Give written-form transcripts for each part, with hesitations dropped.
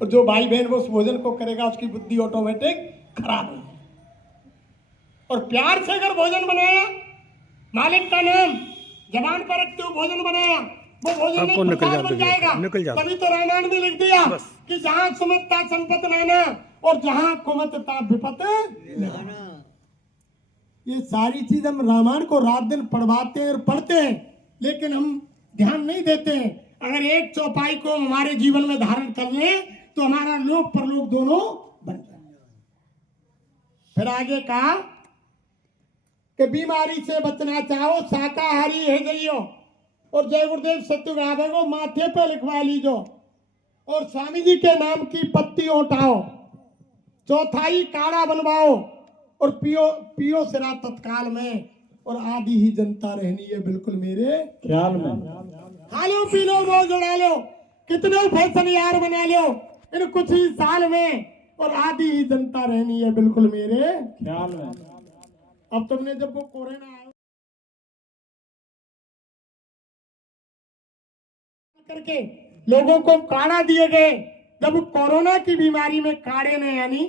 और जो भाई बहन वो उस भोजन को करेगा उसकी बुद्धि ऑटोमेटिक खराब होगी। और प्यार से अगर भोजन बनाया, मालिक का नाम जबान पर रखते हुए भोजन बनाया, वो भोजन नहीं प्रसाद बन जाएगा। तभी तो रामायण में लिख दिया कि जहां सुमतता संपत नाना और जहां कुमतता विपत नाना। ये सारी चीज हम रामायण को रात दिन पढ़वाते हैं और पढ़ते हैं, लेकिन हम ध्यान नहीं देते हैं। अगर एक चौपाई को हमारे जीवन में धारण कर ले तो हमारा लोक परलोक दोनों बन जाए। फिर आगे कहा कि बीमारी से बचना चाहो शाकाहारी है जाइयो, और जय गुरुदेव सत्युग्राह को माथे पे लिखवा लीजो, और स्वामी जी के नाम की पत्ती उठाओ, चौथाई काढ़ा बनवाओ और पियो पियो सिरा तत्काल में, और आधी ही जनता रहनी है बिल्कुल मेरे ख्याल में। खा लो पी लो मौज उड़ा लो, कितने फैशन यार बना लो इन कुछ ही साल में, और आधी ही जनता रहनी है बिल्कुल मेरे ख्याल में। अब तुमने जब वो कोरोना आया करके लोगों को काढ़ा दिए गए, जब कोरोना की बीमारी में काढ़े ने यानी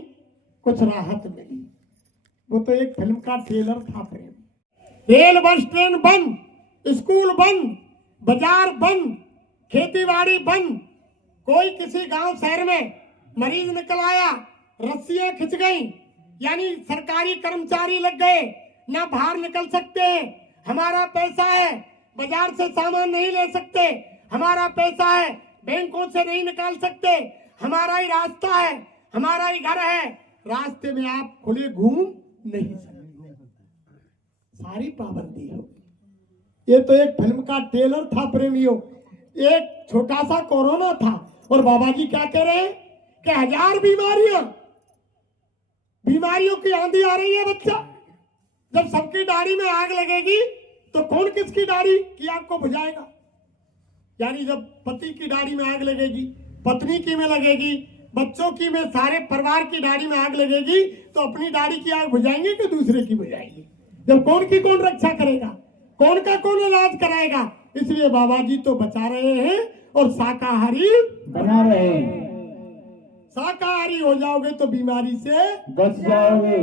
कुछ राहत मिली, वो तो एक फिल्म का ट्रेलर था प्रेम। रेल बस ट्रेन बंद, स्कूल बंद, बाजार बंद, खेतीबाड़ी बंद, कोई किसी गांव शहर में मरीज निकल आया, रस्सियां खिंच गई, यानी सरकारी कर्मचारी लग गए, ना बाहर निकल सकते, हमारा पैसा है बाजार से सामान नहीं ले सकते, हमारा पैसा है बैंकों से नहीं निकाल सकते, हमारा ही रास्ता है, हमारा ही घर है, रास्ते में आप खुले घूम नहीं सकते, सारी पाबंदी हो। ये तो एक फिल्म का ट्रेलर था प्रेमियों, एक छोटा सा कोरोना था, और बाबा जी क्या कह रहे हैं कि 1000 बीमारियों की आंधी आ रही है बच्चा। जब सबकी दाढ़ी में आग लगेगी तो कौन किसकी दाढ़ी की आग को बुझाएगा? यानी जब पति की दाढ़ी में आग लगेगी, पत्नी की में लगेगी, बच्चों की में, सारे परिवार की दाढ़ी में आग लगेगी, तो अपनी दाढ़ी की आग बुझाएंगे कि दूसरे की बुझाएंगे? जब कौन की कौन रक्षा करेगा, कौन का कौन इलाज कराएगा? इसलिए बाबा जी तो बचा रहे हैं और शाकाहारी बना रहे हैं। शाकाहारी हो जाओगे तो बीमारी से बच जाओगे।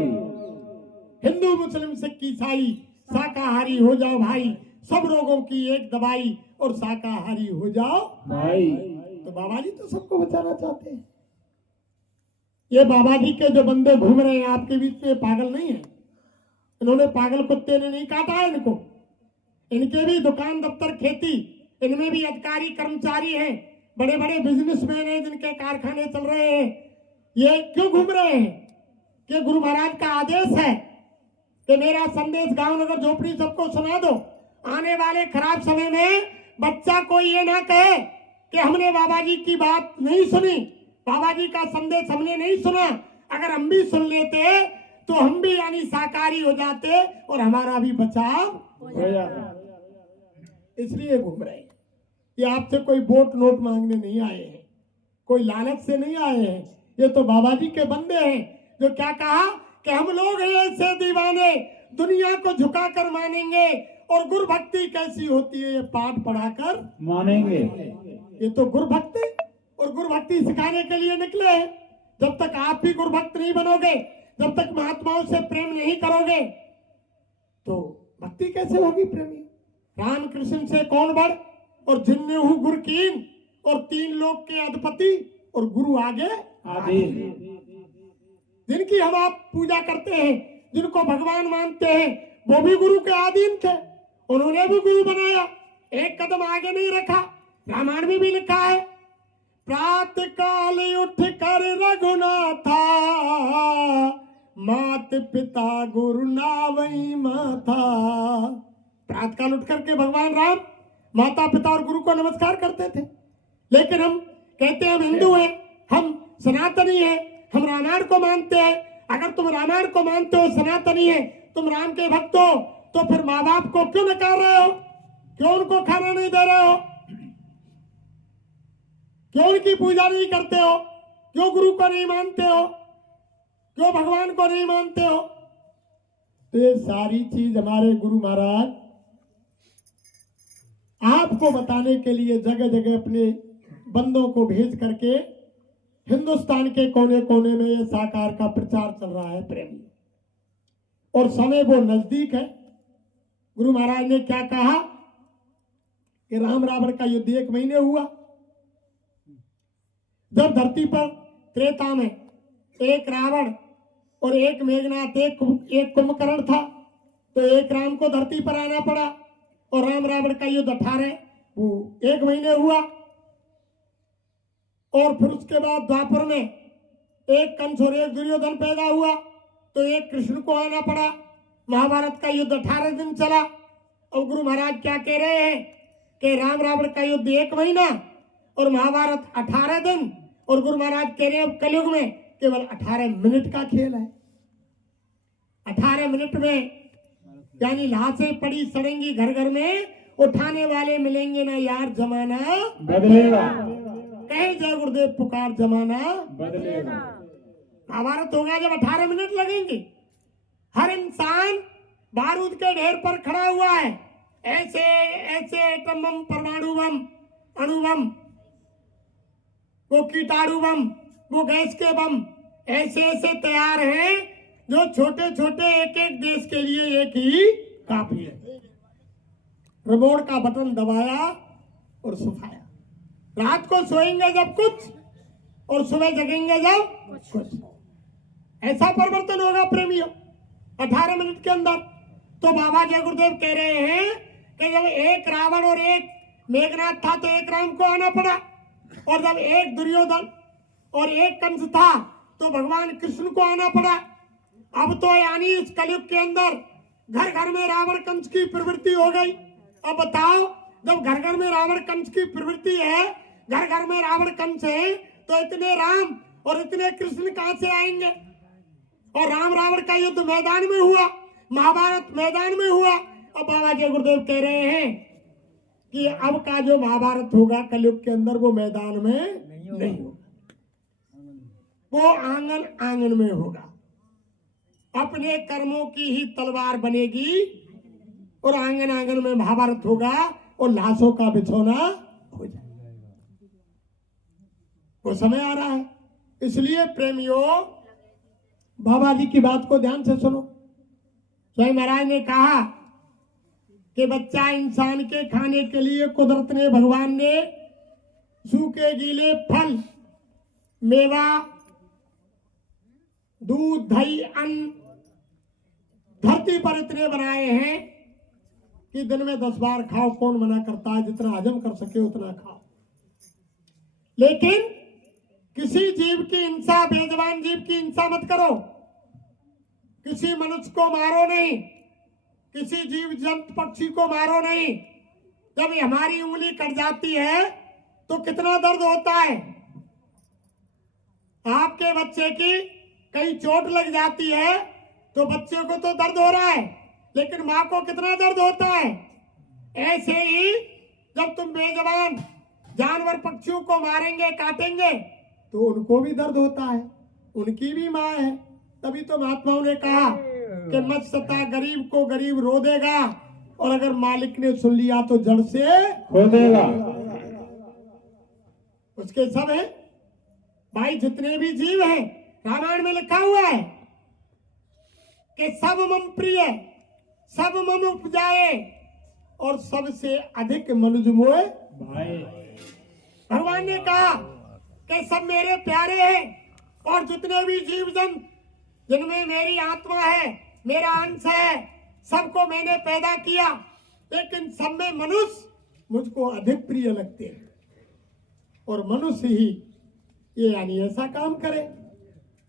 हिंदू मुस्लिम सिख ईसाई शाकाहारी हो जाओ भाई, सब रोगों की एक दवाई, और शाकाहारी हो जाओ भाई। तो बाबा जी तो सबको बचाना चाहते हैं। ये बाबा जी के जो बंदे घूम रहे हैं आपके बीच में, पागल नहीं है, इन्होंने पागल कुत्ते ने नहीं काटा है इनको, इनके भी दुकान दफ्तर खेती, इनमें भी अधिकारी कर्मचारी हैं, बड़े बड़े बिजनेसमैन हैं जिनके कारखाने चल रहे हैं। ये क्यों घूम रहे हैं? कि गुरु महाराज का आदेश है कि मेरा संदेश गांव नगर झोपड़ी सबको सुना दो। आने वाले खराब समय में बच्चा कोई ये ना कहे कि हमने बाबा जी की बात नहीं सुनी, बाबा जी का संदेश हमने नहीं सुना। अगर हम भी सुन लेते तो हम भी यानी शाकाहारी हो जाते और हमारा भी बचाव हो जाता। इसलिए घूम रहे हैं। ये आपसे कोई वोट नोट मांगने नहीं आए हैं, कोई लालच से नहीं आए हैं। ये तो बाबा जी के बंदे हैं जो क्या कहा कि हम लोग हैं ऐसे दीवाने, दुनिया को झुका कर मानेंगे, और गुरु भक्ति कैसी होती है ये पाठ पढ़ाकर मानेंगे। ये तो गुरु भक्ति और गुरु भक्ति सिखाने के लिए निकले हैं। जब तक आप भी गुरु भक्त नहीं बनोगे, जब तक महात्माओं से प्रेम नहीं करोगे, तो भक्ति कैसे होगी प्रेमी? राम कृष्ण से कौन बढ़, और जिनने हूँ गुरु कीन, और 3 लोक के अधिपति, और गुरु आगे आधीन। जिनकी हम आप पूजा करते हैं, जिनको भगवान मानते हैं, वो भी गुरु के अधीन थे, उन्होंने भी गुरु बनाया, एक कदम आगे नहीं रखा। रामायण में भी लिखा है, प्रातः काल उठ कर रघुनाथा, मात पिता गुरु नावई माथा। प्रातः काल उठ करके भगवान राम माता पिता और गुरु को नमस्कार करते थे। लेकिन हम कहते हैं हम हिंदू हैं, हम सनातनी हैं, हम रामायण को मानते हैं। अगर तुम रामायण को मानते हो, सनातनी है, तुम राम के भक्त हो, तो फिर माँ बाप को क्यों नकार रहे हो? क्यों उनको खाना नहीं दे रहे हो? क्यों उनकी पूजा नहीं करते हो? क्यों गुरु को नहीं मानते हो? क्यों भगवान को नहीं मानते हो? तो ये सारी चीज हमारे गुरु महाराज आपको बताने के लिए जगह जगह अपने बंदों को भेज करके हिंदुस्तान के कोने कोने में ये साकार का प्रचार चल रहा है प्रेमी, और समय वो नजदीक है। गुरु महाराज ने क्या कहा कि राम रावण का युद्ध 1 महीने हुआ। जब धरती पर त्रेता में एक रावण और एक मेघनाथ, एक कुंभकर्ण था, तो एक राम को धरती पर आना पड़ा, और राम रावण का युद्ध 1 महीने हुआ। और फिर उसके बाद द्वापर में एक कंस और एक दुर्योधन पैदा हुआ, तो एक कृष्ण को आना पड़ा। महाभारत का युद्ध 18 दिन चला। और गुरु महाराज क्या कह रहे हैं कि राम रावण का युद्ध 1 महीना और महाभारत 18 दिन, और गुरु महाराज कह रहे हैं अब कलयुग में केवल 18 मिनट का खेल है। 18 मिनट में यानी लाशें पड़ी सड़ेंगी घर घर में, उठाने वाले मिलेंगे ना यार, जमाना बदलेगा। कहे जय गुरुदेव पुकार, जमाना बदलेगा। महाभारत होगा जब 18 मिनट लगेंगे। हर इंसान बारूद के ढेर पर खड़ा हुआ है, ऐसे ऐसे एटम बम, परमाणु बम, अणु बम, वो कीटाणु बम, वो गैस के बम ऐसे ऐसे तैयार हैं जो छोटे छोटे एक एक देश के लिए एक ही काफी है। रिमोट का बटन दबाया और सुखाया। रात को सोएंगे जब कुछ और सुबह जगेंगे जब कुछ। ऐसा परिवर्तन होगा प्रेमियों 18 मिनट के अंदर। तो बाबा जय गुरुदेव कह रहे हैं कि जब एक रावण और एक मेघनाथ था तो एक राम को आना पड़ा, और जब एक दुर्योधन और एक कंस था तो भगवान कृष्ण को आना पड़ा। अब तो यानी इस कलयुग के अंदर घर घर में रावण कंस की प्रवृत्ति हो गई। अब बताओ, जब घर घर में रावण कंस की प्रवृत्ति है, घर घर में रावण कंस है, तो इतने राम और इतने कृष्ण कहां से आएंगे? और राम रावण का युद्ध मैदान में हुआ, महाभारत मैदान में हुआ। अब बाबा जय गुरुदेव कह रहे हैं कि अब का जो महाभारत होगा कलयुग के अंदर, वो मैदान में नहीं होगा, वो आंगन आंगन में होगा। अपने कर्मों की ही तलवार बनेगी और आंगन आंगन में महाभारत होगा और लाशों का बिछौना हो जाएगा। वो समय आ रहा है। इसलिए प्रेमियों, बाबा जी की बात को ध्यान से सुनो। स्वयं महाराज ने कहा कि बच्चा इंसान के खाने के लिए कुदरत ने, भगवान ने सूखे गीले फल, मेवा, दूध, दही, अन्न धरती पर इतने बनाए हैं कि दिन में 10 बार खाओ। कौन मना करता है? जितना हजम कर सके उतना खाओ। लेकिन किसी जीव की हिंसा, बेजवान जीव की हिंसा मत करो। किसी मनुष्य को मारो नहीं, किसी जीव जंतु पक्षी को मारो नहीं। जब हमारी उंगली कट जाती है तो कितना दर्द होता है। आपके बच्चे की कहीं चोट लग जाती है तो बच्चे को तो दर्द हो रहा है, लेकिन माँ को कितना दर्द होता है। ऐसे ही जब तुम बेजवान जानवर पक्षियों को मारेंगे, काटेंगे, तो उनको भी दर्द होता है, उनकी भी माँ है। तभी तो महात्माओं ने कहा कि मत सता गरीब को, गरीब रो देगा, और अगर मालिक ने सुन लिया तो जड़ से खो देगा। उसके सब है भाई, जितने भी जीव हैं, रामायण में लिखा हुआ है कि सब मम प्रिय, सब मम उपजाए, और सबसे अधिक मनुज मोए भाई। भगवान ने कहा कि सब मेरे प्यारे हैं, और जितने भी जीव जंतु जिनमें मेरी आत्मा है, मेरा अंश है, सबको मैंने पैदा किया, लेकिन सब में मनुष्य मुझको अधिक प्रिय लगते हैं। और मनुष्य ही ये यानी ऐसा काम करे,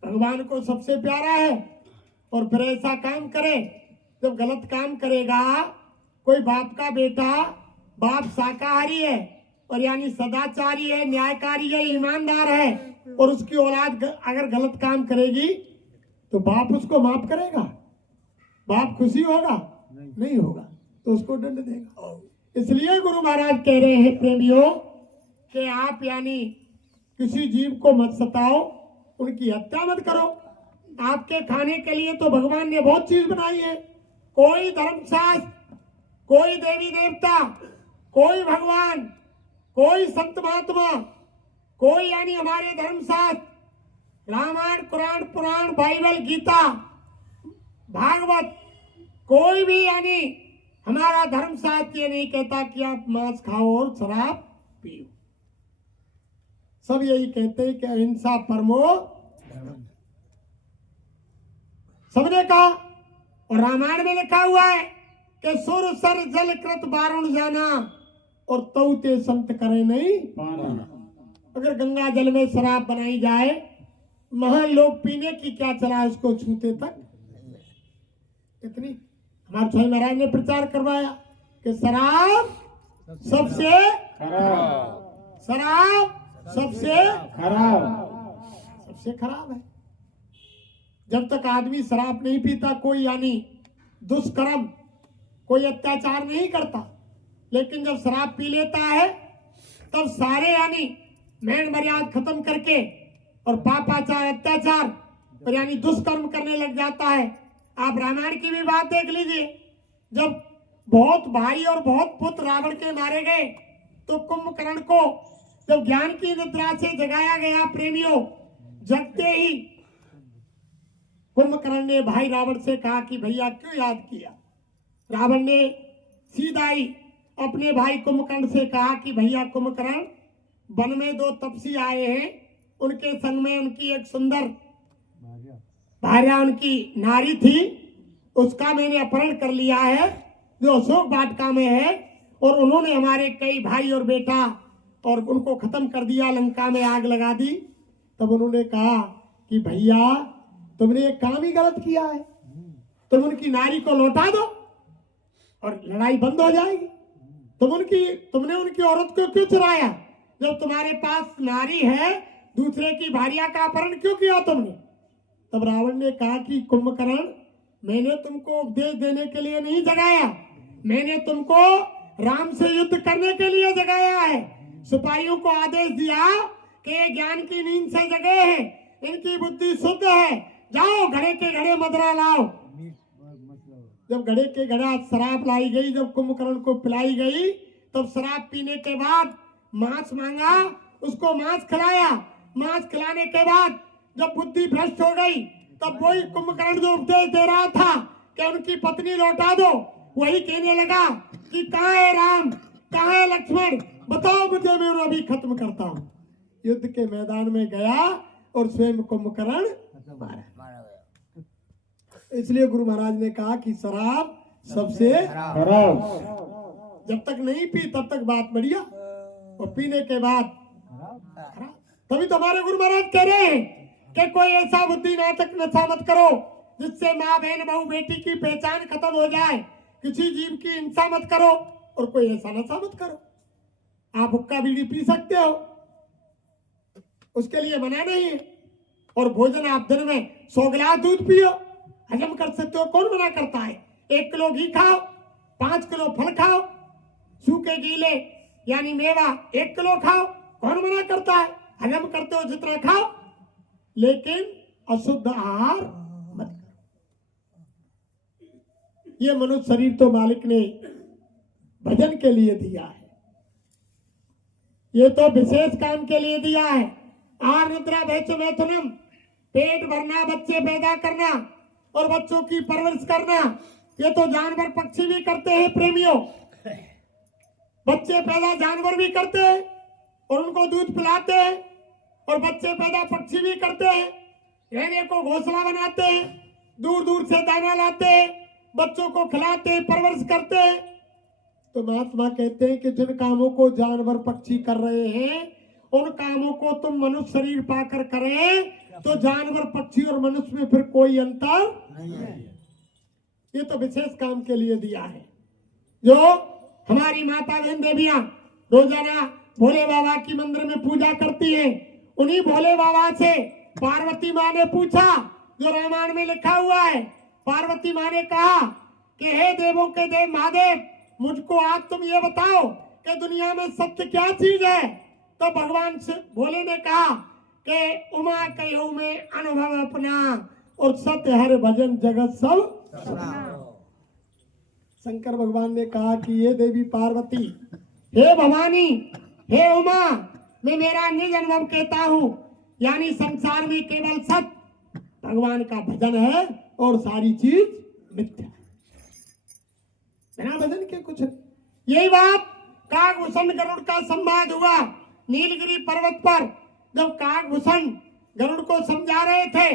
भगवान को सबसे प्यारा है, और फिर ऐसा काम करे। जब गलत काम करेगा, कोई बाप का बेटा, बाप शाकाहारी है और यानी सदाचारी है, न्यायकारी है, ईमानदार है, और उसकी औलाद अगर गलत काम करेगी तो बाप उसको माफ करेगा? बाप खुशी होगा? नहीं होगा, तो उसको दंड देगा। इसलिए गुरु महाराज कह रहे हैं प्रेमियों कि आप यानी किसी जीव को मत सताओ, उनकी हत्या मत करो। आपके खाने के लिए तो भगवान ने बहुत चीज बनाई है। कोई धर्मशास्त्र, कोई देवी देवता, कोई भगवान, कोई संत महात्मा, कोई यानी हमारे धर्मशास्त्र रामायण, कुरान, पुराण, बाइबल, गीता, भागवत, कोई भी यानी हमारा धर्म शास्त्र ये नहीं कहता कि आप मांस खाओ और शराब पियो। सब यही कहते हैं कि अहिंसा परमो धर्म। सबने कहा, और रामायण में लिखा हुआ है कि सुर सर जल कृत बारुण जाना और तौते संत करे नहीं पाना। अगर गंगा जल में शराब बनाई जाए, महान लोग पीने की क्या चला उसको छूते तक इतनी। हमारे स्वामी महाराज ने प्रचार करवाया कि शराब सबसे खराब, शराब सबसे खराब, सबसे खराब है। जब तक आदमी शराब नहीं पीता, कोई यानी दुष्कर्म, कोई अत्याचार नहीं करता, लेकिन जब शराब पी लेता है तब सारे यानी मैन मर्यादा खत्म करके और पापाचार, अत्याचार और यानी दुष्कर्म करने लग जाता है। आप रामायण की भी बात देख लीजिए, जब बहुत भाई और बहुत पुत्र रावण के मारे गए तो कुंभकर्ण को जब ज्ञान की निद्रा से जगाया गया, प्रेमियों, जगते ही कुंभकर्ण ने भाई रावण से कहा कि भैया क्यों याद किया। रावण ने सीधा ही अपने भाई कुंभकर्ण से कहा कि भैया कुंभकर्ण, वन में दो तपसी आए हैं, उनके संग में उनकी एक सुंदर भार्या उनकी नारी थी, उसका मैंने अपहरण कर लिया है जो अशोक वाटिका में है, और उन्होंने हमारे कई भाई और बेटा और उनको खत्म कर दिया, लंका में आग लगा दी। तब उन्होंने कहा कि भैया तुमने एक काम ही गलत किया है, तुम उनकी नारी को लौटा दो और लड़ाई बंद हो जाएगी। तुमने उनकी औरत को क्यों चुराया? जब तुम्हारे पास नारी है, दूसरे की भार्या का अपहरण क्यों किया तुमने? तब रावण ने कहा कि कुंभकर्ण, मैंने तुमको उपदेश देने के लिए नहीं जगाया, मैंने तुमको राम से युद्ध करने के लिए जगाया है। सिपाहियों को आदेश दिया कि ये ज्ञान की नींद से जगे हैं, इनकी बुद्धि शुद्ध है, जाओ घड़े के घड़े मदरा लाओ। जब घड़े के घड़ा शराब लाई गई, जब कुंभकर्ण को पिलाई गई, तब शराब पीने के बाद मांस मांगा, उसको मांस खिलाया। मांस खिलाने के बाद जब बुद्धि भ्रष्ट हो गई, तब वही कुंभकर्ण जो उपदेश दे रहा था कि उनकी पत्नी लौटा दो, वही कहने लगा कि कहाँ है राम, कहाँ है लक्ष्मण, बताओ मुझे, मैं उन्हें अभी खत्म करता हूँ। युद्ध के मैदान में गया और स्वयं कुंभकर्ण मारा। इसलिए गुरु महाराज ने कहा कि शराब सबसे खराब, जब तक नहीं पी तब तक बात बढ़िया, और पीने के बाद खराब। तभी तो हमारे गुरु महाराज कह रहे हैं कि कोई ऐसा बुद्धि नाटक नशा मत करो जिससे माँ बहन बहू बेटी की पहचान खत्म हो जाए। किसी जीव की हिंसा मत करो और कोई ऐसा नशा मत करो। आप हुक्का बीड़ी पी सकते हो, उसके लिए मना नहीं है, और भोजन आप दिन में 100 गिलास दूध पियो, हजम कर सकते हो, कौन मना करता है। 1 किलो घी खाओ, 5 किलो फल खाओ, सूखे गीले यानी मेवा 1 किलो खाओ, कौन मना करता है। हजम करते हो जितना खाओ, लेकिन अशुद्ध आहार मत करो। ये मनुष्य शरीर तो मालिक ने भजन के लिए दिया है, ये तो विशेष काम के लिए दिया है। आहार निद्रा भय मैथुनम, पेट भरना, बच्चे पैदा करना और बच्चों की परवरिश करना, ये तो जानवर पक्षी भी करते हैं प्रेमियों। बच्चे पैदा जानवर भी करते हैं और उनको दूध पिलाते हैं, और बच्चे पैदा पक्षी भी करते हैं, रहने को घोंसला बनाते हैं, दूर दूर से दाना लाते हैं, बच्चों को खिलाते हैं, परवरिश करते हैं। तो महात्मा कहते हैं कि जिन कामों को जानवर पक्षी कर रहे हैं, उन कामों को तुम मनुष्य शरीर पाकर करें तो जानवर पक्षी और मनुष्य में फिर कोई अंतर नहीं है। ये तो विशेष काम के लिए दिया है। जो हमारी माता बहन देवियां रोजाना भोले बाबा की मंदिर में पूजा करती हैं, उन्हीं भोले बाबा से पार्वती माँ ने पूछा, जो रामायण में लिखा हुआ है। पार्वती माँ ने कहा कि हे देवों के देव महादेव, मुझको आज तुम ये बताओ कि दुनिया में सत्य क्या चीज है। तो भगवान से भोले ने कहा कि उमा कहो में अनुभव अपना, और सत्य हर भजन जगत सब। शंकर भगवान ने कहा कि ये देवी पार्वती, हे भवानी, हे उमा, मैं मेरा निज अनुभव कहता हूँ, यानी संसार में केवल सत्य भगवान का भजन है और सारी चीज मिथ्या है। बिना भजन के कुछ नहीं। यही बात काकभूषण गरुड़ का संवाद हुआ नीलगिरी पर्वत पर। जब काकभूषण गरुड़ को समझा रहे थे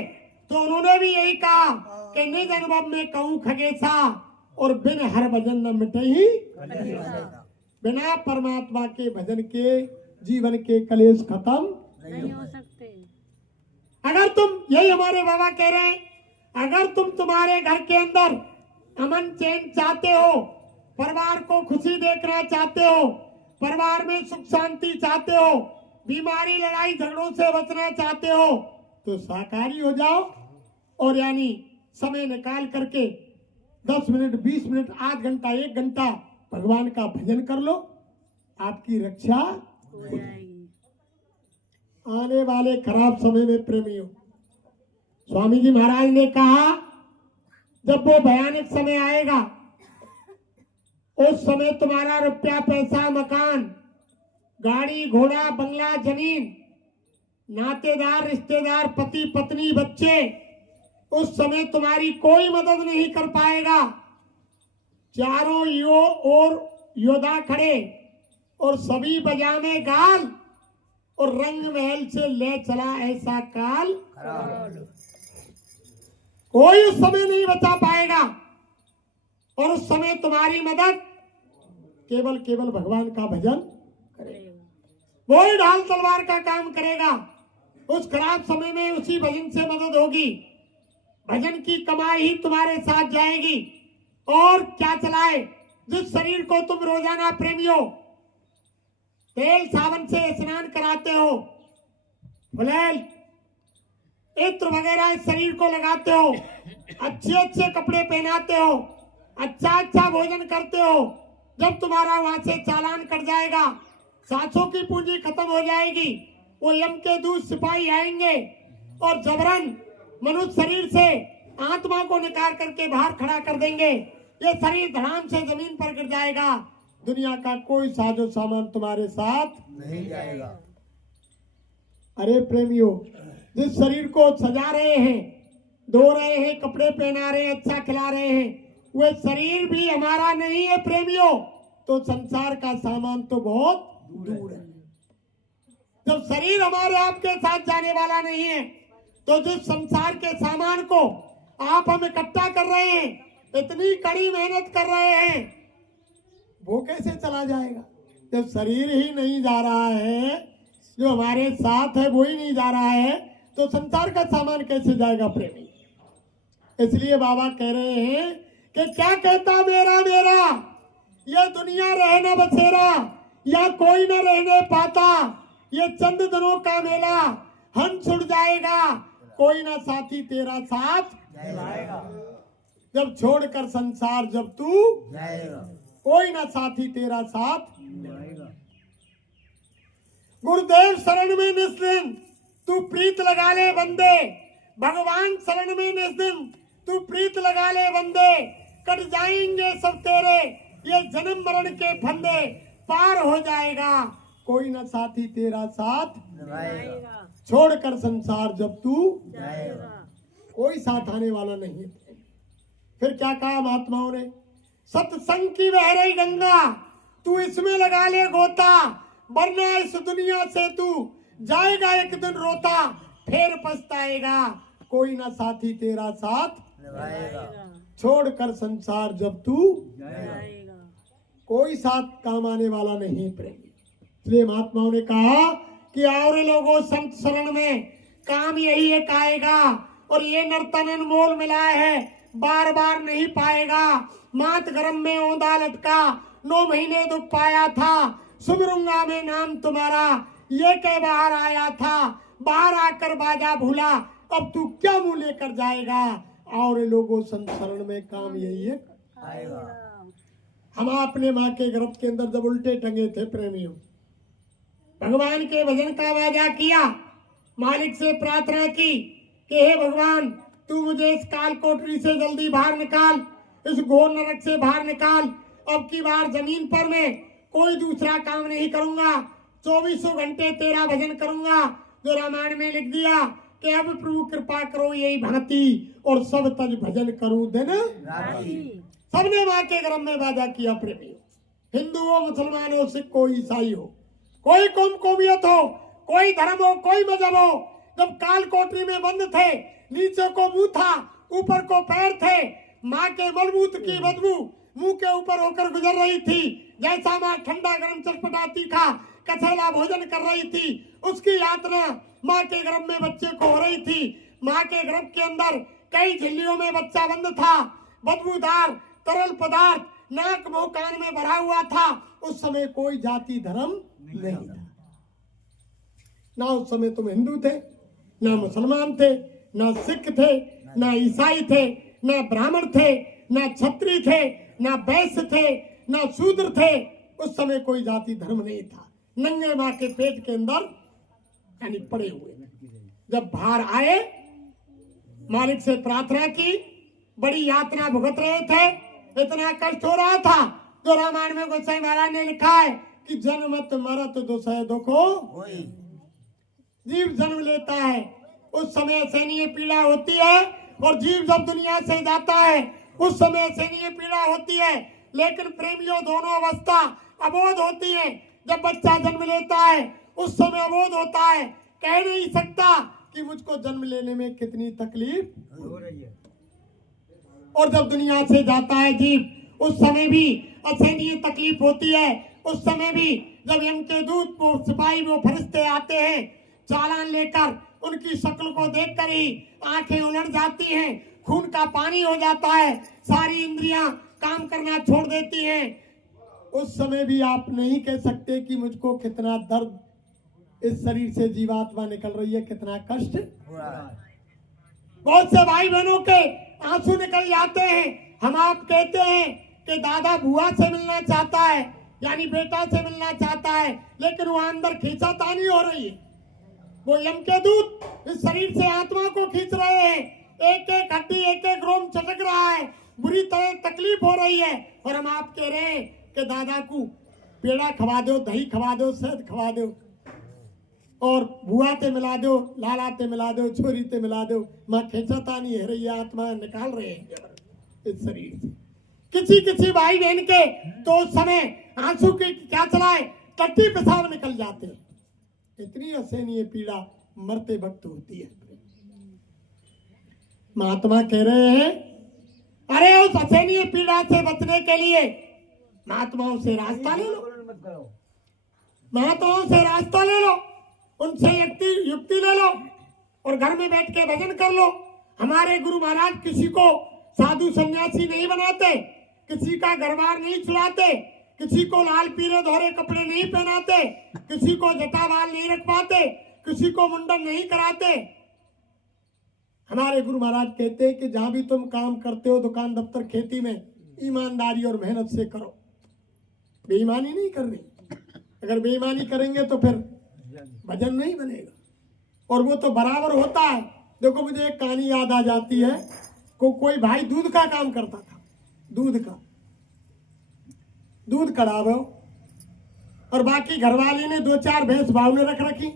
तो उन्होंने भी यही कहा कि निज अनुभव में कहूं खगेशा और बिन हर भजन न मिटे ही। बिना परमात्मा के भजन के जीवन के कलेश खत्म नहीं हो सकते। अगर तुम, यही हमारे बाबा कह रहे हैं, अगर तुम तुम्हारे घर के अंदर अमन चैन चाहते हो, परिवार को खुशी देखना चाहते हो, परिवार में सुख शांति चाहते हो, बीमारी लड़ाई झगड़ों से बचना चाहते हो, तो शाकाहारी हो जाओ और यानी समय निकाल करके 10 मिनट 20 मिनट आध घंटा 1 घंटा भगवान का भजन कर लो, आपकी रक्षा हो जाएगी। आने वाले खराब समय में प्रेमियों, स्वामी जी महाराज ने कहा जब वो भयानक समय आएगा उस समय तुम्हारा रुपया पैसा मकान गाड़ी घोड़ा बंगला जमीन नातेदार रिश्तेदार पति पत्नी बच्चे, उस समय तुम्हारी कोई मदद नहीं कर पाएगा। चारों ओर योद्धा खड़े और सभी बजामे गाल और रंग महल से ले चला ऐसा काल, कोई उस समय नहीं बचा पाएगा। और उस समय तुम्हारी मदद केवल केवल भगवान का भजन करेगा, वही ढाल तलवार का काम करेगा। उस खराब समय में उसी भजन से मदद होगी। भजन की कमाई ही तुम्हारे साथ जाएगी। और क्या चलाए, जिस शरीर को तुम रोजाना प्रेमियों तेल साबन से स्नान कराते हो, फुलैल इत्र वगैरह इस शरीर को लगाते हो, अच्छे अच्छे कपड़े पहनाते हो, अच्छा अच्छा भोजन करते हो, जब तुम्हारा वहां से चालान कट जाएगा, सांसों की पूंजी खत्म हो जाएगी, वो यम के दूत सिपाही आएंगे और जबरन मनुष्य शरीर से आत्मा को निकाल करके बाहर खड़ा कर देंगे। ये शरीर धड़ाम से जमीन पर गिर जाएगा। दुनिया का कोई साजो सामान तुम्हारे साथ नहीं जाएगा। अरे प्रेमियों, जिस शरीर को सजा रहे हैं, धो रहे हैं, कपड़े पहना रहे हैं, अच्छा खिला रहे हैं, वह शरीर भी हमारा नहीं है प्रेमियों, तो संसार का सामान तो बहुत दूर है। जब शरीर हमारे आपके साथ जाने वाला नहीं है तो जिस संसार के सामान को आप हम इकट्ठा कर रहे हैं, इतनी कड़ी मेहनत कर रहे हैं, वो कैसे चला जाएगा? जब शरीर ही नहीं जा रहा है, जो हमारे साथ है वो ही नहीं जा रहा है, तो संसार का सामान कैसे जाएगा प्रेमी? इसलिए बाबा कह रहे हैं कि क्या कहता मेरा मेरा, ये दुनिया रहना बसेरा, या कोई न रहने पाता, ये चंद दिनों का मेला, हंस उड़ जाएगा, कोई ना साथी तेरा साथ जाएगा। जब छोड़कर संसार जब तू जाएगा। कोई ना साथी तेरा साथ। जाएगा। गुरुदेव शरण में निस्दिन तू प्रीत लगा ले बंदे, भगवान शरण में निस्दिन तू प्रीत लगा ले बंदे, कट जाएंगे सब तेरे ये जन्म मरण के फंदे, पार हो जाएगा कोई ना साथी तेरा साथ, जाएगा। छोड़कर संसार जब तू जाएगा। कोई साथ आने वाला नहीं है। फिर क्या कहा महात्माओं ने, सत्संग की बह रही गंगा तू इसमें लगा ले गोता, वरना इस दुनिया से तू जाएगा एक दिन रोता, फिर पछताएगा कोई ना साथी तेरा साथ, जाएगा। छोड़कर संसार जब तू जाएगा। कोई साथ काम आने वाला नहीं प्रेमी। इसलिए महात्माओं ने कहा कि और लोगों संत शरण में काम यही एक आएगा, और ये नर्तन अनमोल मिला है, बार बार नहीं पाएगा। मात गरम में औंधा लटका, 9 महीने दुख पाया था, सुमरूंगा में नाम तुम्हारा, ये कह बाहर आया था, बाहर आकर बाजा भूला, अब तू क्या मुंह लेकर जाएगा? और लोगों संत शरण में काम यही है आएगा। हम अपने माँ के गर्भ के अंदर जब उल्टे टंगे थे प्रेमियों, भगवान के भजन का वादा किया, मालिक से प्रार्थना की कि हे भगवान तू मुझे इस काल कोठरी से जल्दी बाहर निकाल, इस घोर नरक से बाहर निकाल। अब की बार जमीन पर मैं कोई दूसरा काम नहीं करूंगा, 24 घंटे तेरा भजन करूंगा। जो रामायण में लिख दिया कि अब प्रभु कृपा करो यही भांति और सब तज भजन करूं दिन राती सबने माँ के गर्भ में वादा किया प्रेमी हो, हिंदू हो, मुसलमान हो, सिख हो, ईसाई हो, कोई कौमियत हो, कोई धर्म हो, कोई मजहब हो, जब काल कोठरी में बंद थे, नीचे को मुंह था, ऊपर को पैर थे, माँ के मलमूत्र की बदबू मुंह के ऊपर होकर गुजर रही थी, जैसा माँ ठंडा गर्म चटपटा तीखा कसेला भोजन कर रही थी, उसकी यातना माँ के गर्भ में बच्चे को हो रही थी। माँ के गर्भ के अंदर कई झिल्लियों में बच्चा बंद था, बदबूदार तरल पदार्थ नाक मुंह कान में भरा हुआ था। उस समय कोई जाति धर्म नहीं था, ना उस समय तुम हिंदू थे, ना मुसलमान थे, ना सिख थे, ना ईसाई थे, ना ब्राह्मण थे, ना क्षत्रिय थे, ना वैश्य थे, ना शूद्र थे। उस समय कोई जाति धर्म नहीं था। नंगे माँ के पेट के अंदर यानी पड़े हुए। जब बाहर आए, मालिक से प्रार्थना की, बड़ी यातना भुगत रहे थे, इतना कष्ट हो रहा था। जो रामायण में गोसाई महाराज ने लिखा है कि जन्मत मरत दुसह दुखो, कोई जीव जन्म लेता है उस समय असहनीय पीड़ा होती है, और जीव जब दुनिया से जाता है उस समय असहनीय पीड़ा होती है। लेकिन प्रेमियों, दोनों अवस्था अबोध होती है। जब बच्चा जन्म लेता है उस समय अबोध होता है, कह नहीं सकता कि मुझको जन्म लेने में कितनी तकलीफ हो रही है। और जब दुनिया से जाता है जीव उस समय भी असहनीय तकलीफ होती है। उस समय भी जब इनके दूत वो सिपाही वो फरिश्ते आते हैं चालान लेकर, उनकी शक्ल को देखकर ही आंखें उलट जाती हैं, खून का पानी हो जाता है, सारी इंद्रियां काम करना छोड़ देती हैं। उस समय भी आप नहीं कह सकते कि मुझको कितना दर्द इस शरीर से जीवात्मा निकल रही है, कितना कष्ट हो रहा है। बहुत से भाई बहनों के आंसू निकल जाते हैं। हम आप कहते हैं कि दादा बुआ से मिलना चाहता है, यानी बेटा से मिलना चाहता है, लेकिन वहां अंदर खींचातानी हो रही है। वो यम के दूत इस शरीर से आत्मा को खींच रहे हैं, एक एक हड्डी एक एक रोम चटक रहा है, बुरी तरह तकलीफ हो रही है। और हम आप कह रहे हैं कि दादा को पेड़ा खवा दो, दही खवा दो, शहद खवा दो, और बुआ ते मिला दो, लाला ते मिला दो, छोरी ते मिला दो। माँ खेचता नहीं है रही है, आत्मा निकाल रहे हैं इस शरीर से। किसी किसी भाई बहन के तो उस समय आंसू की क्या चलाए, टट्टी पेशाब निकल जाते हैं। इतनी असहनीय पीड़ा मरते वक्त होती है। महात्मा कह रहे हैं, अरे उस असहनीय पीड़ा से बचने के लिए महात्माओं से रास्ता ले लो, मत करो। महात्माओं से रास्ता ले लो, उनसे युक्ति ले लो, और घर में बैठ के भजन कर लो। हमारे गुरु महाराज किसी को साधु सन्यासी नहीं बनाते, किसी का घरबार नहीं चुराते, किसी को लाल पीले दोहरे कपड़े नहीं पहनाते, किसी को जटा बाल नहीं रखवाते, किसी को मुंडन नहीं कराते। हमारे गुरु महाराज कहते हैं कि जहां भी तुम काम करते हो, दुकान दफ्तर खेती में, ईमानदारी और मेहनत से करो, बेईमानी नहीं करनी। अगर बेईमानी करेंगे तो फिर भजन नहीं बनेगा, और वो तो बराबर होता है। देखो, मुझे एक कहानी याद आ जाती है। कोई भाई दूध का काम करता था, दूध कढ़ावो, और बाकी घरवाली ने 2-4 भैंस भाव ने रख रखी।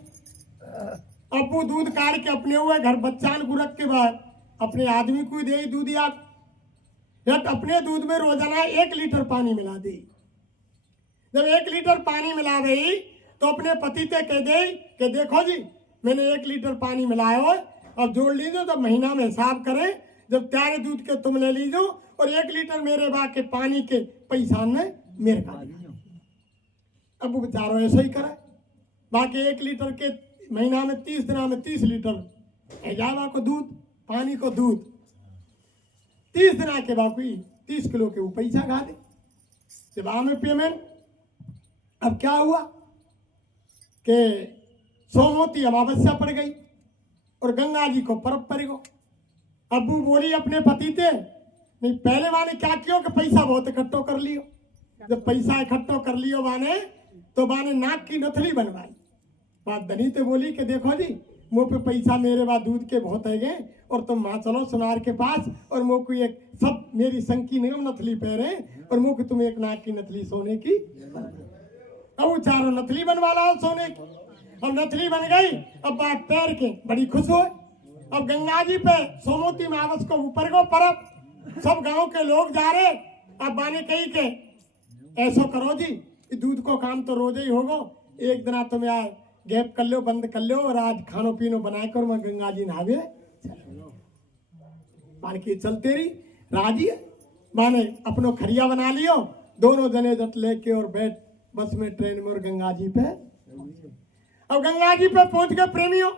अब वो दूध काट के अपने हुए घर बच्चान को रख के बाद अपने आदमी को दे दूध, या अपने दूध में रोजाना 1 लीटर पानी मिला दी। जब 1 लीटर पानी मिला गई तो अपने पति से कह दे कि देखो जी, मैंने 1 लीटर पानी मिलाया हो, अब जोड़ लीजिए, जब महीना में हिसाब करें, जब त्यारे दूध के तुम ले लीजिए, और 1 लीटर मेरे बा के पानी के पैसा ने मेरे का। अब वो बेचारो ऐसा ही करे, बाकी 1 लीटर के महीना में 30 दिन में 30 लीटर जावा को दूध, पानी को दूध, 30 दिन के बाकी 30 किलो के वो पैसा खा दे, जब में पेमेंट। अब क्या हुआ कि सोमवती अमावस्या पड़ गई और गंगा जी को परब पड़ गो। अबू बोली अपने पति से, नहीं पहले वाले क्या कियो कि पैसा बहुत इकट्ठो कर लियो। जब पैसा इकट्ठो कर लियो बाने, तो बाने नाक की नथली बनवाई। बात धनी ते बोली कि देखो जी, मुँह पे पैसा मेरे बाद दूध के बहुत है गए, और तुम वहां चलो सुनार के पास, और मुँह को एक सब मेरी संकी निगम नथली पहरे, और मुँह को तुम एक नाक की नथली सोने की। अब वो चारों नथली बनवा लाओ सोने की। अब नथली बन गई, अब बात पैर के बड़ी खुश हो। अब गंगा जी पे सोमोती मावस को ऊपर को परब, सब गांव के लोग जा रहे। अब बाने कही के ऐसो करो जी, दूध को काम तो रोज ही होगो, एक दिन तुम्हें आए गैप कर लो, बंद कर लो, और आज खानो पीनो बनाए कर मैं गंगा जी नहावे मान के चलते रही। राजी है माने अपनो खरिया बना लियो, दोनों जने जट लेके और बैठ बस में ट्रेन में और गंगा जी पे। अब गंगा जी पे पहुंच गए प्रेमियों,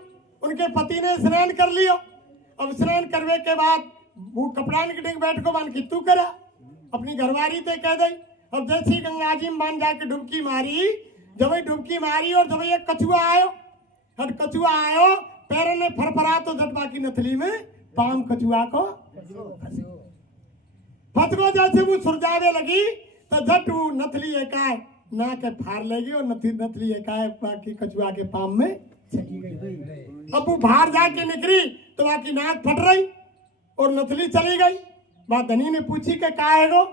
उनके पति ने स्नान कर लियो। अब स्नान करने के बाद वो कपड़ा निकल बैठ को मान की तू करा अपनी घरवारी ते कह दई। अब जैसी गंगा जी में मान जाके डुबकी मारी, जब डुबकी मारी और जब एक कछुआ आयो, हट कछुआ आयो पैरों ने फरफरा तो झटवा की नथली में पाम कछुआ को फतको। जैसे वो सुरजावे लगी तो झट वो नथली एकाए ना के फाड़ लेगी और नथली एकाए बाकी कछुआ के पाम में चली गई। अब वो बाहर जाके निकली तो बाकी नाक फट रही और नथली चली गई। बात धनी ने पूछी के का है गो,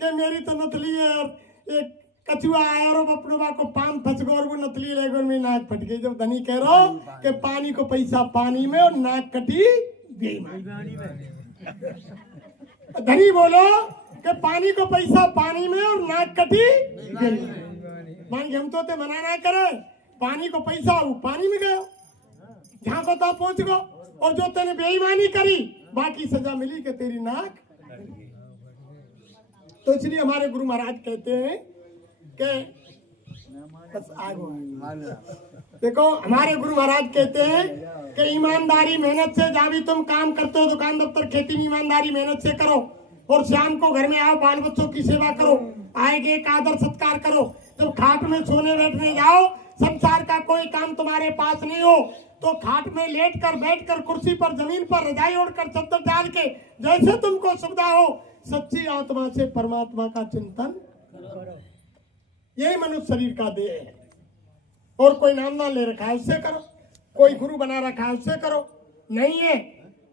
कि मेरी तो नथली है और एक कछुआ आया और अपने बा को पाम फंस गो और वो नथली ले गई, मेरी नाक फट गई। जब धनी कह रहा कि पानी को पैसा पानी में और नाक कटी बेईमानी में। धनी बोलो कि पानी को पैसा पानी में और नाक कटी बेईमानी। मान के हम तो ते मना ना करे, पानी को पैसा वो पानी में गयो, जहां को ता पहुंच गो, और जो तेने बेईमानी करी बाकी सजा मिली कि तेरी नाक। तो इसलिए हमारे गुरु महाराज कहते हैं कि बस आगो देखो, हमारे गुरु महाराज कहते हैं कि ईमानदारी मेहनत से जहाँ भी तुम काम करते हो, दुकान दफ्तर खेती में ईमानदारी मेहनत से करो, और शाम को घर में आओ बाल बच्चों की सेवा करो, आएगे एक आदर सत्कार करो। जब खाट में सोने बैठने जाओ, संसार का कोई काम तुम्हारे पास नहीं हो तो खाट में लेट कर बैठ कर कुर्सी पर जमीन पर रजाई ओढ़कर चद्दर डाल के जैसे तुमको सुविधा हो सच्ची आत्मा से परमात्मा का चिंतन, यही मनुष्य शरीर का देह है। और कोई नाम ना ले रखा है उससे करो, कोई गुरु बना रखा है उससे करो, नहीं है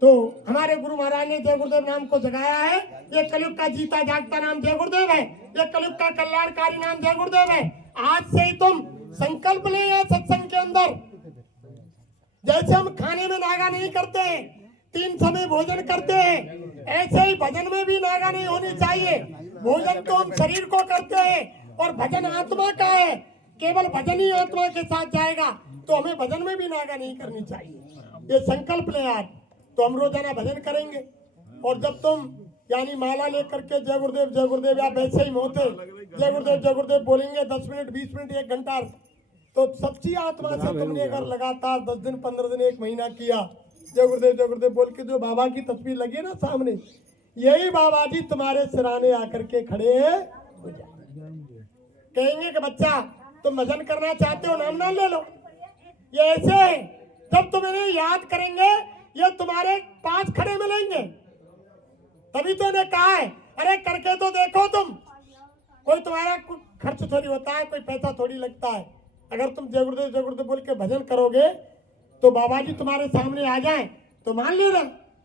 तो हमारे गुरु महाराज ने जय गुरुदेव नाम को जगाया है। ये कलयुग का जीता जागता नाम जय गुरुदेव है, ये कलयुग का कल्याणकारी नाम जय गुरुदेव है। आज से ही तुम संकल्प ले सत्संग के अंदर, जैसे हम खाने में नागा नहीं करते हैं, 3 समय भोजन करते हैं, ऐसे ही भजन में भी नागा नहीं होनी चाहिए। भोजन तो हम शरीर को करते हैं और भजन आत्मा का है, केवल भजन ही आत्मा के साथ जाएगा, तो हमें भजन में भी नागा नहीं करनी चाहिए। ये संकल्प ले आज, तो हम रोजाना भजन करेंगे। और जब तुम यानी माला लेकर के जय गुरुदेव या वैसे ही मोते जय गुरुदेव बोलेंगे 10 मिनट 20 मिनट 1 घंटा, तो सच्ची आत्मा से तुमने अगर लगातार 10 दिन 15 दिन 1 महीना किया जय गुरुदेव बोल के, जो बाबा की तस्वीर लगी है ना सामने, यही बाबा जी तुम्हारे सिराने आकर के खड़े हैं, कहेंगे कि बच्चा तुम भजन करना चाहते हो, नाम ना ले लो। ये ऐसे है, जब तुम इन्हें याद करेंगे ये तुम्हारे पास खड़े मिलेंगे। तभी तो इन्हें कहा है, अरे करके तो देखो तुम, कोई तुम्हारा खर्च थोड़ी होता है, कोई पैसा थोड़ी लगता है। अगर तुम जय गुरुदेव बोल के भजन करोगे तो बाबा जी तुम्हारे सामने आ जाए तो मान लेना,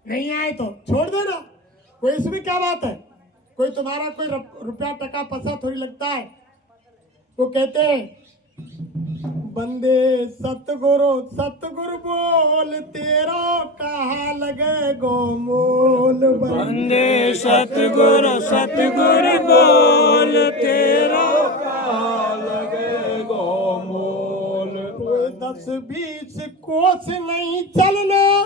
नहीं आए तो छोड़ देना, कोई इसमें क्या बात है। कोई तुम्हारा कोई रुपया टका पैसा थोड़ी लगता है। वो कहते हैं बंदे सतगुरु बोल तेरा कहा लगे गो मोल। बंदे सतगुरु बोल तेरा कहा लगे गो मोल। 10-20 कोस नहीं चलना,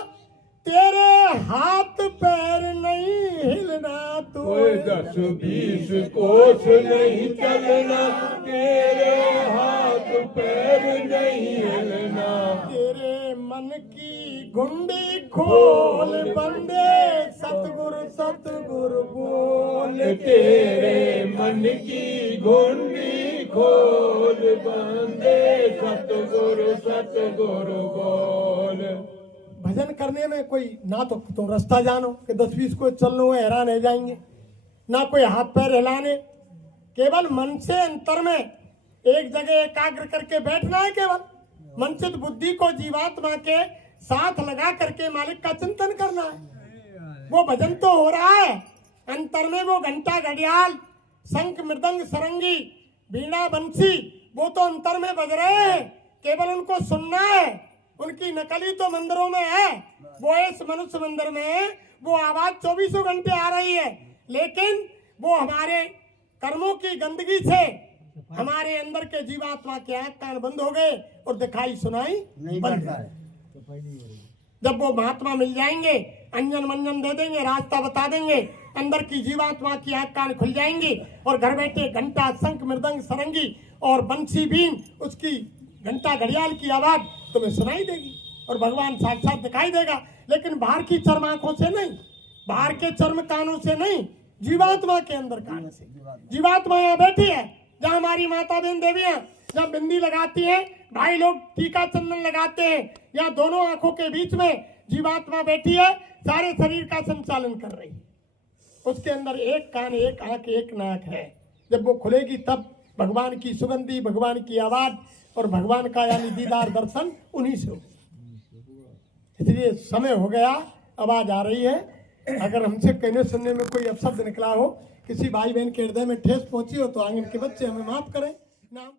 तेरे हाथ पैर नहीं हिलना, तू 10-20 कोस नहीं चलना, तेरे हाथ पैर नहीं हिलना। तेरे मन की घुंडी खोल, बंदे सतगुरु बोल। तेरे मन की घुंडी खोल, बंदे सतगुरु बोल। भजन करने में कोई ना तो तुम रास्ता जानो कि 10-20 को चलने हुए हैरान रह जाएंगे, ना कोई हाथ पैर हिलाने, केवल मन से अंतर में एक जगह एकाग्र करके बैठना है। केवल मन से बुद्धि को जीवात्मा के साथ लगा करके मालिक का चिंतन करना है। वो भजन तो हो रहा है, अंतर में वो घंटा घड़ियाल शंख मृदंग सरंगी बीड़ा बंसी वो तो अंतर में बज रहे हैं, केवल उनको सुनना है। उनकी नकली तो मंदिरों में है, वो इस मनुष्य मंदिर में वो आवाज 24 घंटे आ रही है, लेकिन वो हमारे कर्मों की गंदगी से हमारे अंदर के जीवात्मा के आंख कान बंद हो गए और दिखाई सुनाई बंद है। जब वो महात्मा मिल जाएंगे, अंजन मंजन दे देंगे, रास्ता बता देंगे, अंदर की जीवात्मा की आंख कान खुल जाएंगी और घर बैठे घंटा, शंख, मृदंग, सरंगी और बंसी बीन, उसकी घंटा घड़ियाल की आवाज तुम्हें सुनाई देगी और भगवान साक्षात दिखाई देगा। लेकिन बाहर की चर्म आंखों से नहीं, बाहर के चर्म कानों से नहीं, जीवात्मा के अंदर कान से। जीवात्मा यहाँ बैठी है, जहाँ हमारी माता बहन देवियां जहाँ बिंदी लगाती हैं, भाई लोग टीका चंदन लगाते हैं, यहाँ दोनों आंखों के बीच में जीवात्मा बैठी है, सारे शरीर का संचालन कर रही है। उसके अंदर एक कान, एक आंख, एक नाक है। जब वो खुलेगी तब भगवान की सुगंधी, भगवान की आवाज और भगवान का यानी दीदार दर्शन उन्हीं से हो। इसलिए समय हो गया, आवाज आ रही है। अगर हमसे कहने सुनने में कोई अपशब्द निकला हो, किसी भाई बहन के हृदय में ठेस पहुंची हो, तो आंगन के बच्चे हमें माफ करें। नाम